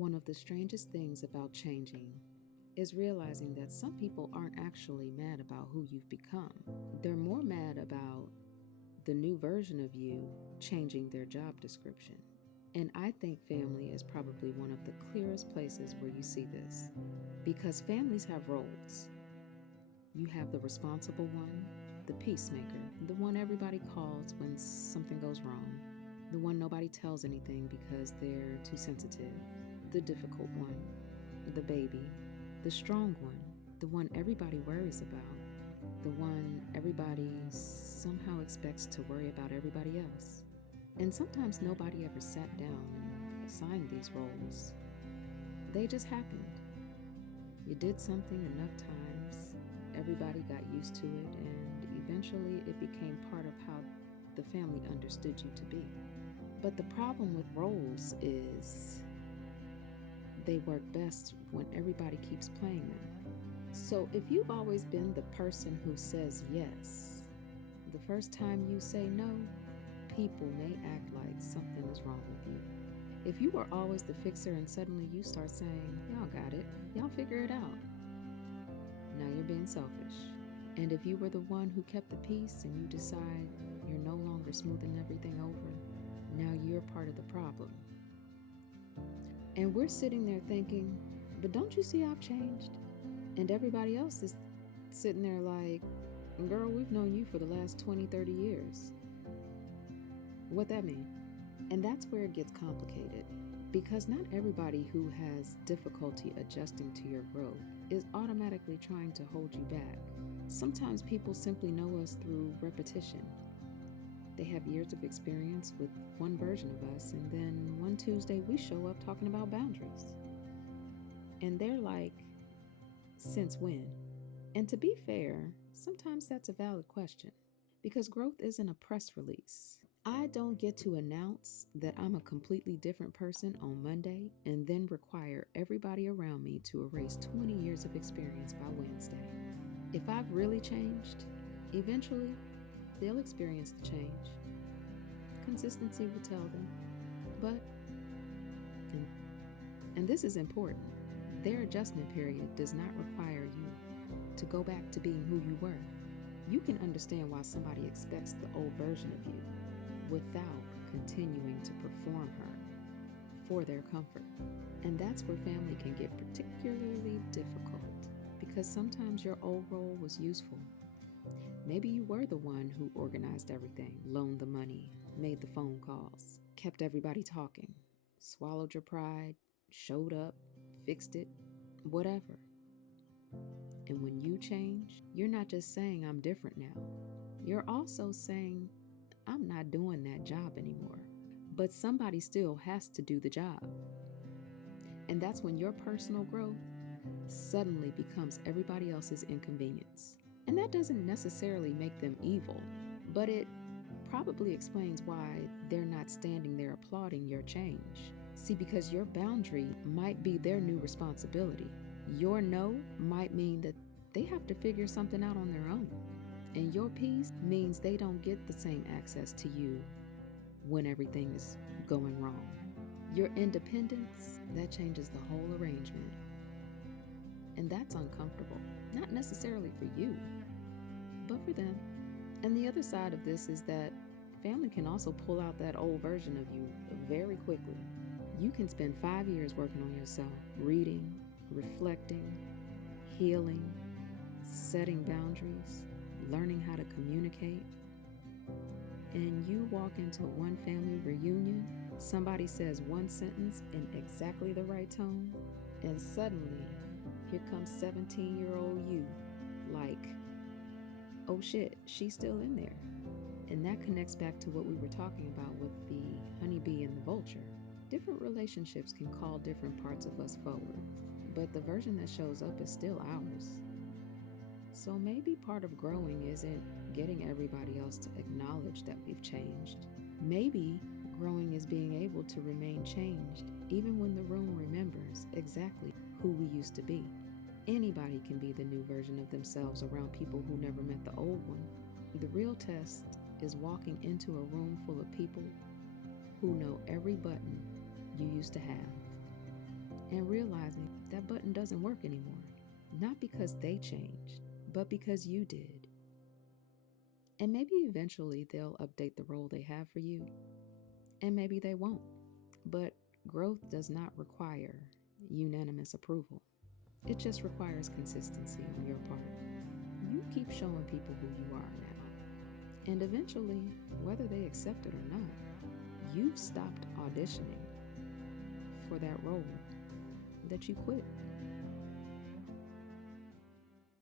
One of the strangest things about changing is realizing that some people aren't actually mad about who you've become. They're more mad about the new version of you changing their job description. And I think family is probably one of the clearest places where you see this. Because families have roles. You have the responsible one, the peacemaker, the one everybody calls when something goes wrong, the one nobody tells anything because they're too sensitive, the difficult one, the baby, the strong one, the one everybody worries about, the one everybody somehow expects to worry about everybody else. And sometimes nobody ever sat down and assigned these roles. They just happened. You did something enough times, everybody got used to it, and eventually it became part of how the family understood you to be. But the problem with roles is they work best when everybody keeps playing them. So if you've always been the person who says yes, the first time you say no, people may act like something is wrong with you. If you were always the fixer and suddenly you start saying, y'all got it, y'all figure it out, now you're being selfish. And if you were the one who kept the peace and you decide you're no longer smoothing everything over, now you're part of the problem. And we're sitting there thinking, but don't you see I've changed? And everybody else is sitting there like, girl, we've known you for the last 20, 30 years. What that mean? And that's where it gets complicated, because not everybody who has difficulty adjusting to your growth is automatically trying to hold you back. Sometimes people simply know us through repetition. They have years of experience with one version of us, and then one Tuesday we show up talking about boundaries. And they're like, since when? And to be fair, sometimes that's a valid question, because growth isn't a press release. I don't get to announce that I'm a completely different person on Monday and then require everybody around me to erase 20 years of experience by Wednesday. If I've really changed, eventually they'll experience the change. Consistency will tell them. But, and this is important, their adjustment period does not require you to go back to being who you were. You can understand why somebody expects the old version of you without continuing to perform her for their comfort. And that's where family can get particularly difficult, because sometimes your old role was useful. Maybe you were the one who organized everything, loaned the money, made the phone calls, kept everybody talking, swallowed your pride, showed up, fixed it, whatever. And when you change, you're not just saying I'm different now. You're also saying I'm not doing that job anymore. But somebody still has to do the job. And that's when your personal growth suddenly becomes everybody else's inconvenience. And that doesn't necessarily make them evil, but it probably explains why they're not standing there applauding your change. See, because your boundary might be their new responsibility. Your no might mean that they have to figure something out on their own. And your peace means they don't get the same access to you when everything is going wrong. Your independence, that changes the whole arrangement. And that's uncomfortable, not necessarily for you, but for them. And the other side of this is that family can also pull out that old version of you very quickly. You can spend 5 years working on yourself, reading, reflecting, healing, setting boundaries, learning how to communicate. And you walk into one family reunion, somebody says one sentence in exactly the right tone, and suddenly here comes 17-year-old you, like, oh shit, she's still in there. And that connects back to what we were talking about with the honeybee and the vulture. Different relationships can call different parts of us forward, but the version that shows up is still ours. So maybe part of growing isn't getting everybody else to acknowledge that we've changed. Maybe growing is being able to remain changed even when the room remembers exactly who we used to be. Anybody can be the new version of themselves around people who never met the old one. The real test is walking into a room full of people who know every button you used to have. and realizing that button doesn't work anymore. Not because they changed, but because you did. And maybe eventually they'll update the role they have for you, and maybe they won't. But growth does not require unanimous approval. It just requires consistency on your part. You keep showing people who you are now. And eventually, whether they accept it or not, you've stopped auditioning for that role that you quit.